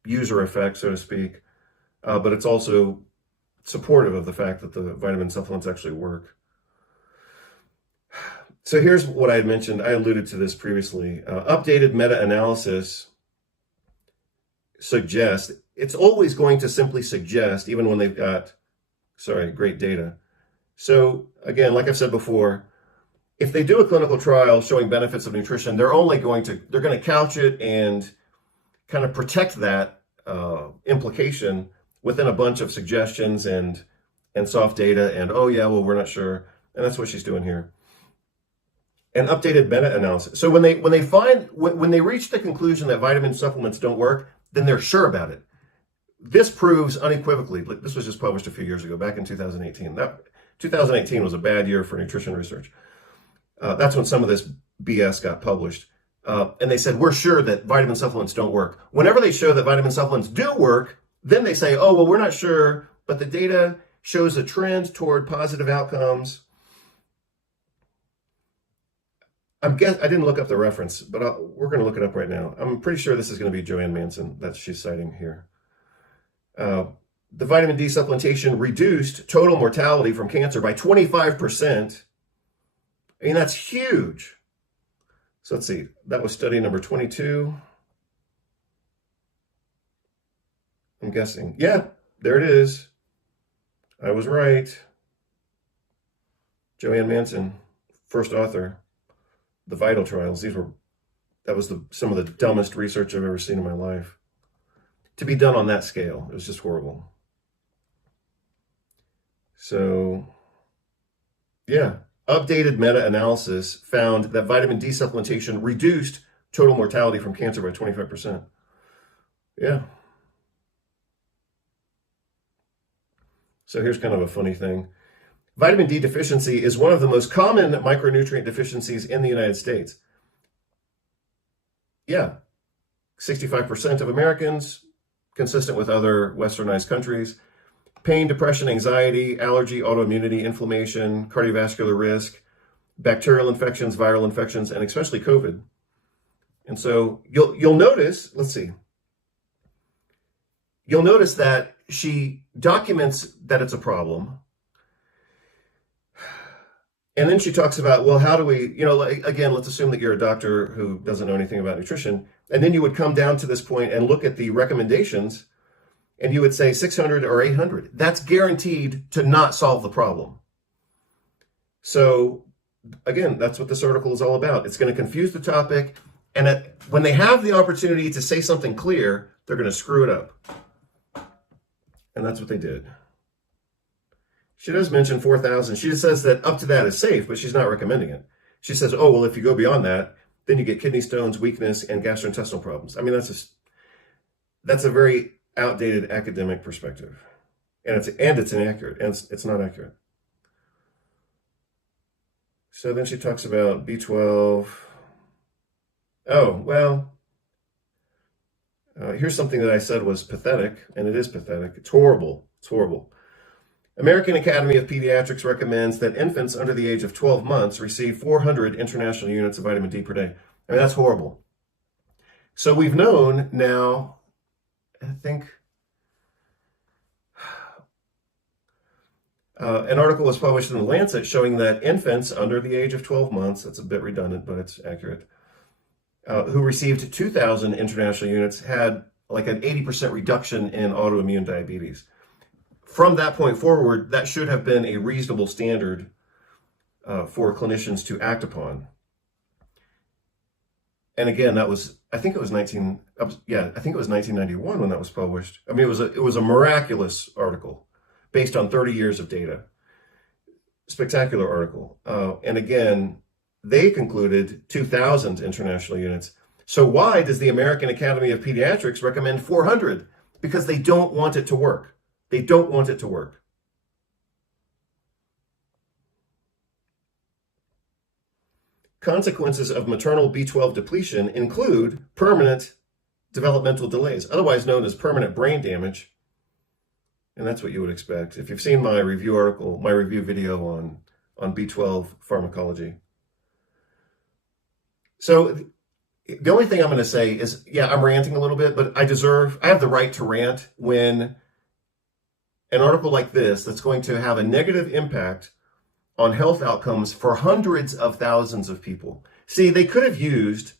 user effect, so to speak. But it's also supportive of the fact that the vitamin supplements actually work. So here's what I had mentioned. I alluded to this previously. Updated meta-analysis suggests, it's always going to simply suggest, even when they've got, great data. So again, like I've said before, if they do a clinical trial showing benefits of nutrition, they're going to couch it and kind of protect that implication within a bunch of suggestions and soft data and, oh yeah, well, we're not sure. And that's what she's doing here. And updated meta-analysis. So when they reach the conclusion that vitamin supplements don't work, then they're sure about it. This proves unequivocally, this was just published a few years ago, back in 2018. 2018 was a bad year for nutrition research. That's when some of this BS got published. And they said, we're sure that vitamin supplements don't work. Whenever they show that vitamin supplements do work, then they say, oh, well, we're not sure, but the data shows a trend toward positive outcomes. I didn't look up the reference, but we're going to look it up right now. I'm pretty sure this is going to be Joanne Manson that she's citing here. The vitamin D supplementation reduced total mortality from cancer by 25%. I mean, that's huge. So let's see. That was study number 22. I'm guessing. Yeah, there it is. I was right. Joanne Manson, first author. The VITAL trials. These were That was some of the dumbest research I've ever seen in my life. To be done on that scale, it was just horrible. So, yeah, updated meta-analysis found that vitamin D supplementation reduced total mortality from cancer by 25%. Yeah. So here's kind of a funny thing. Vitamin D deficiency is one of the most common micronutrient deficiencies in the United States. Yeah, 65% of Americans, consistent with other westernized countries. Pain, depression, anxiety, allergy, autoimmunity, inflammation, cardiovascular risk, bacterial infections, viral infections, and especially COVID. And so you'll notice, let's see. You'll notice that she documents that it's a problem. And then she talks about, well, how do we, again, let's assume that you're a doctor who doesn't know anything about nutrition. And then you would come down to this point and look at the recommendations, and you would say 600 or 800. That's guaranteed to not solve the problem. So, again, that's what this article is all about. It's going to confuse the topic. And when they have the opportunity to say something clear, they're going to screw it up. And that's what they did. She does mention 4,000. She just says that up to that is safe, but she's not recommending it. She says, oh, well, if you go beyond that, then you get kidney stones, weakness, and gastrointestinal problems. I mean, that's a very outdated academic perspective. And it's inaccurate, and it's not accurate. So then she talks about B12. Oh, well, here's something that I said was pathetic, and it is pathetic. It's horrible. It's horrible. American Academy of Pediatrics recommends that infants under the age of 12 months receive 400 international units of vitamin D per day. I mean, that's horrible. So we've known now, I think, an article was published in The Lancet showing that infants under the age of 12 months, that's a bit redundant, but it's accurate, who received 2,000 international units had like an 80% reduction in autoimmune diabetes. From that point forward, that should have been a reasonable standard for clinicians to act upon. And again, I think it was 1991 when that was published. I mean, it was a miraculous article based on 30 years of data. Spectacular article. And again, they concluded 2,000 international units. So why does the American Academy of Pediatrics recommend 400? Because they don't want it to work. They don't want it to work. Consequences of maternal B12 depletion include permanent developmental delays, otherwise known as permanent brain damage. And that's what you would expect if you've seen my review video on B12 pharmacology. So the only thing I'm going to say is, yeah, I'm ranting a little bit, but I have the right to rant when an article like this that's going to have a negative impact on health outcomes for hundreds of thousands of people. See, they could have used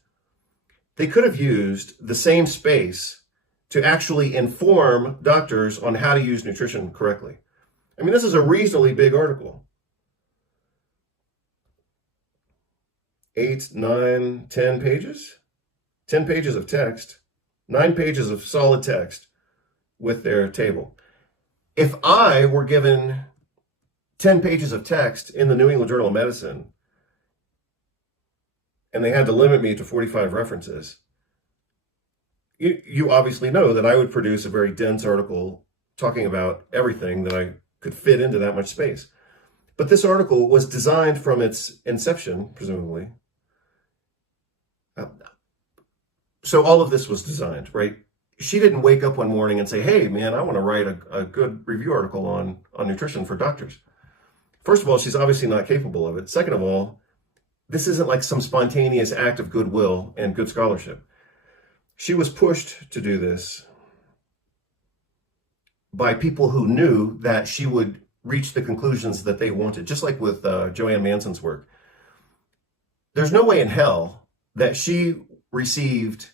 the same space to actually inform doctors on how to use nutrition correctly. I mean, this is a reasonably big article. 8, 9, 10 pages? 10 pages of text, 9 pages of solid text with their table. If I were given 10 pages of text in the New England Journal of Medicine and they had to limit me to 45 references, you obviously know that I would produce a very dense article talking about everything that I could fit into that much space. But this article was designed from its inception, presumably. So all of this was designed, right? She didn't wake up one morning and say, hey, man, I want to write a good review article on nutrition for doctors. First of all, she's obviously not capable of it. Second of all, this isn't like some spontaneous act of goodwill and good scholarship. She was pushed to do this by people who knew that she would reach the conclusions that they wanted, just like with Joanne Manson's work. There's no way in hell that she received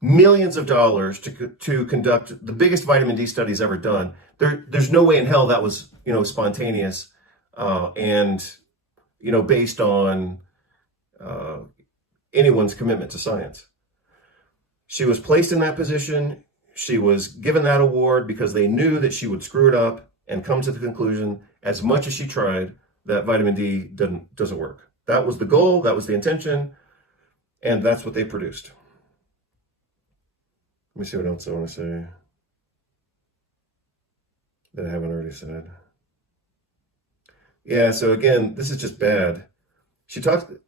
millions of dollars to conduct the biggest vitamin D studies ever done. There's no way in hell that was, spontaneous and, based on, anyone's commitment to science. She was placed in that position. She was given that award because they knew that she would screw it up and come to the conclusion, as much as she tried, that vitamin D doesn't work. That was the goal, that was the intention, and that's what they produced. Let me see what else I want to say that I haven't already said. Yeah, so again, this is just bad.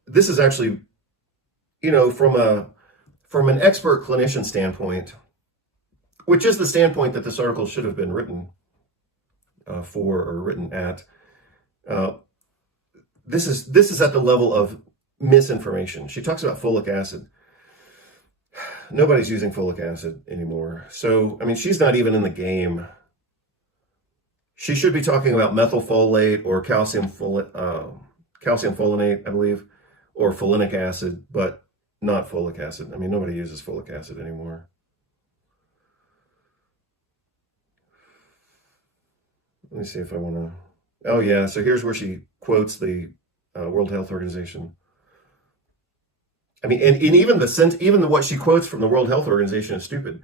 This is actually, from an expert clinician standpoint, which is the standpoint that this article should have been written for or written at. This is at the level of misinformation. She talks about folic acid. Nobody's using folic acid anymore. So, I mean, she's not even in the game. She should be talking about methylfolate or calcium folinate, I believe, or folinic acid, but not folic acid. I mean, nobody uses folic acid anymore. Let me see if I want to. Oh, yeah. So here's where she quotes the World Health Organization. I mean, and even what she quotes from the World Health Organization is stupid.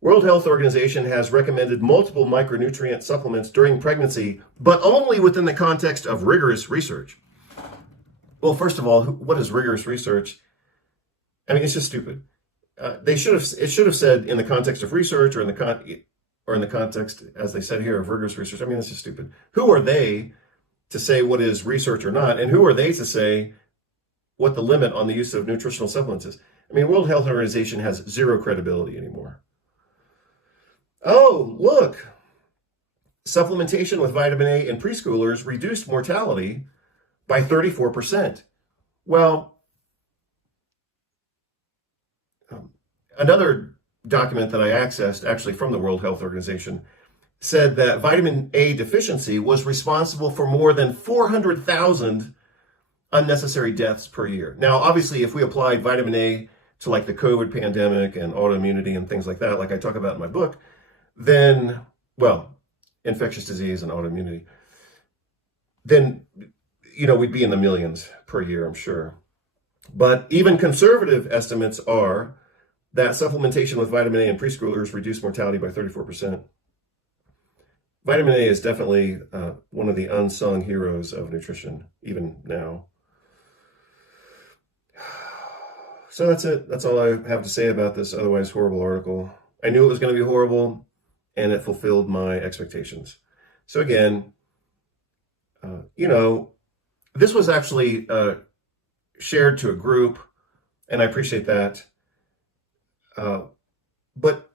World Health Organization has recommended multiple micronutrient supplements during pregnancy, but only within the context of rigorous research. Well, first of all, what is rigorous research? I mean, it's just stupid. It should have said in the context of research, or in the context, as they said here, of rigorous research. I mean, that's just stupid. Who are they to say what is research or not? And who are they to say what the limit on the use of nutritional supplements is? I mean, World Health Organization has zero credibility anymore. Oh, look. Supplementation with vitamin A in preschoolers reduced mortality by 34%. Well, another document that I accessed, actually from the World Health Organization, said that vitamin A deficiency was responsible for more than 400,000 unnecessary deaths per year. Now, obviously, if we applied vitamin A to like the COVID pandemic and autoimmunity and things like that, like I talk about in my book, then, well, infectious disease and autoimmunity, then, we'd be in the millions per year, I'm sure. But even conservative estimates are that supplementation with vitamin A in preschoolers reduced mortality by 34%. Vitamin A is definitely one of the unsung heroes of nutrition, even now. So that's it. That's all I have to say about this otherwise horrible article. I knew it was going to be horrible, and it fulfilled my expectations. So again, this was actually shared to a group, and I appreciate that. But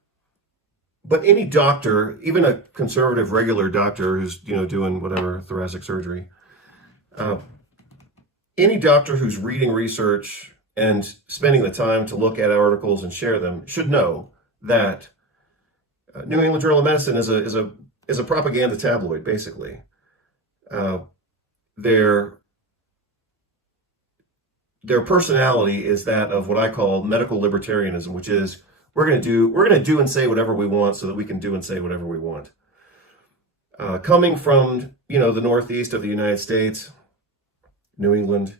any doctor, even a conservative regular doctor who's doing whatever thoracic surgery, any doctor who's reading research and spending the time to look at articles and share them should know that New England Journal of Medicine is a propaganda tabloid, basically. Their personality is that of what I call medical libertarianism, which is we're going to do and say whatever we want so that we can do and say whatever we want. Coming from the Northeast of the United States, New England,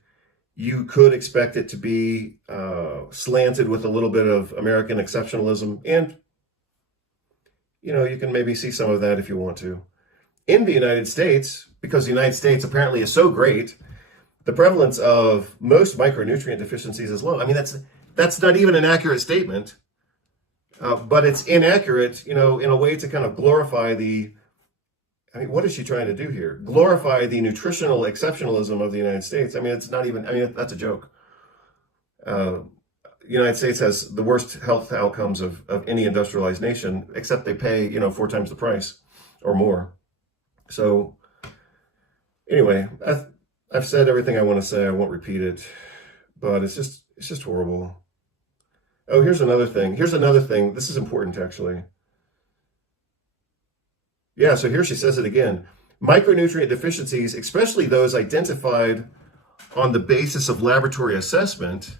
you could expect it to be slanted with a little bit of American exceptionalism, and you can maybe see some of that if you want to. In the United States, because the United States apparently is so great, the prevalence of most micronutrient deficiencies is low. I mean, that's not even an accurate statement, but it's inaccurate, in a way to kind of glorify what is she trying to do here? Glorify the nutritional exceptionalism of the United States. I mean, it's not even, that's a joke. The United States has the worst health outcomes of any industrialized nation, except they pay, 4 times the price or more. So anyway, I've said everything I want to say. I won't repeat it, but it's just horrible. Oh, here's another thing. This is important, actually. Yeah, so here she says it again. Micronutrient deficiencies, especially those identified on the basis of laboratory assessment,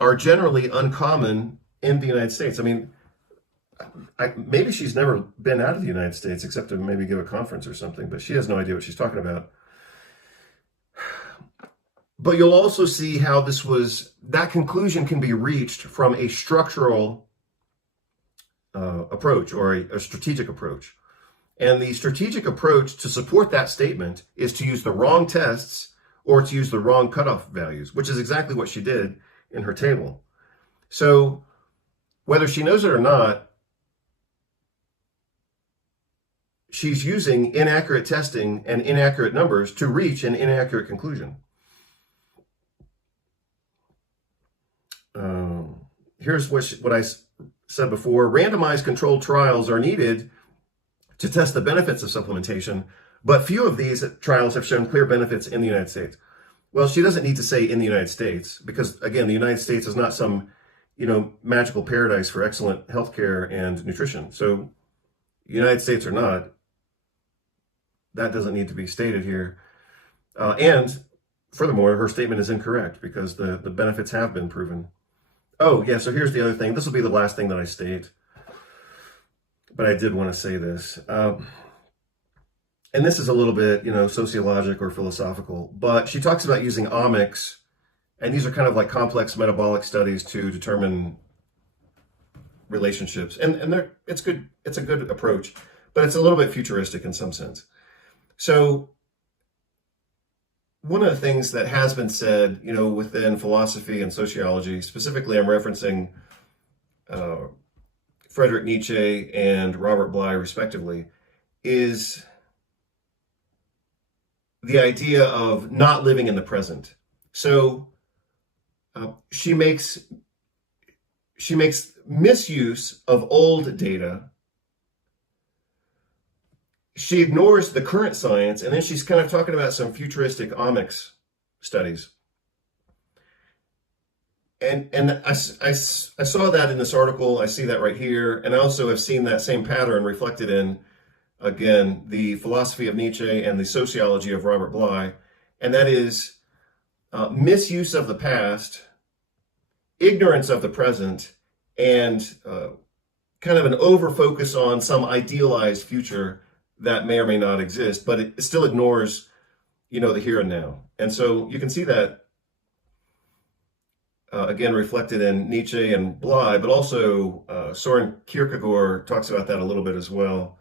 are generally uncommon in the United States. I mean, maybe she's never been out of the United States except to maybe give a conference or something, but she has no idea what she's talking about. But you'll also see how that conclusion can be reached from a structural approach, or a strategic approach. And the strategic approach to support that statement is to use the wrong tests or to use the wrong cutoff values, which is exactly what she did in her table. So whether she knows it or not, she's using inaccurate testing and inaccurate numbers to reach an inaccurate conclusion. Here's what I said before. Randomized controlled trials are needed to test the benefits of supplementation, but few of these trials have shown clear benefits in the United States. Well, she doesn't need to say in the United States, because again, the United States is not some, magical paradise for excellent healthcare and nutrition. So United States or not, that doesn't need to be stated here. And furthermore, her statement is incorrect because the benefits have been proven. Oh, yeah, so here's the other thing. This will be the last thing that I state, but I did want to say this. And this is a little bit, sociologic or philosophical, but she talks about using omics, and these are kind of like complex metabolic studies to determine relationships. And it's good. It's a good approach, but it's a little bit futuristic in some sense. So one of the things that has been said, within philosophy and sociology, specifically I'm referencing Friedrich Nietzsche and Robert Bly, respectively, is the idea of not living in the present. So she makes misuse of old data. She ignores the current science, and then she's kind of talking about some futuristic omics studies. And I saw that in this article. I see that right here. And I also have seen that same pattern reflected in, again, the philosophy of Nietzsche and the sociology of Robert Bly. And that is misuse of the past, ignorance of the present, and kind of an over-focus on some idealized future that may or may not exist, but it still ignores, the here and now. And so you can see that, again, reflected in Nietzsche and Bly, but also Soren Kierkegaard talks about that a little bit as well.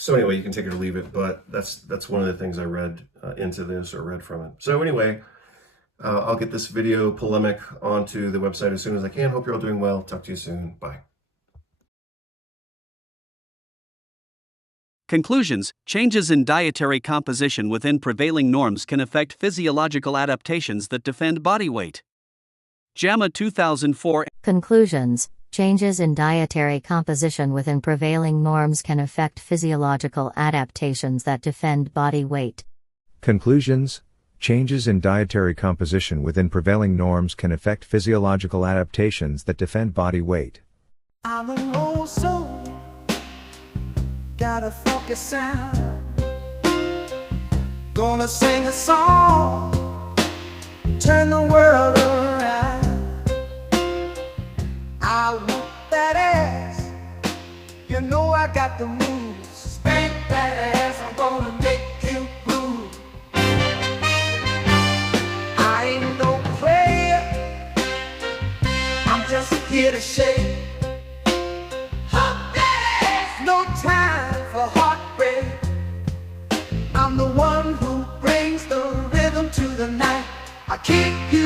So anyway, you can take it or leave it, but that's one of the things I read into this, or read from it. So anyway, I'll get this video polemic onto the website as soon as I can. Hope you're all doing well. Talk to you soon. Bye. Conclusions: changes in dietary composition within prevailing norms can affect physiological adaptations that defend body weight. JAMA 2004. Conclusions: changes in dietary composition within prevailing norms can affect physiological adaptations that defend body weight. Conclusions: changes in dietary composition within prevailing norms can affect physiological adaptations that defend body weight. I'm an old soul, got a funky sound. Gonna sing a song, turn the world around. I whoop that ass, I got the moves. Spank that ass, I'm gonna make you move. I ain't no player, I'm just here to shake. No time for heartbreak. I'm the one who brings the rhythm to the night. I keep you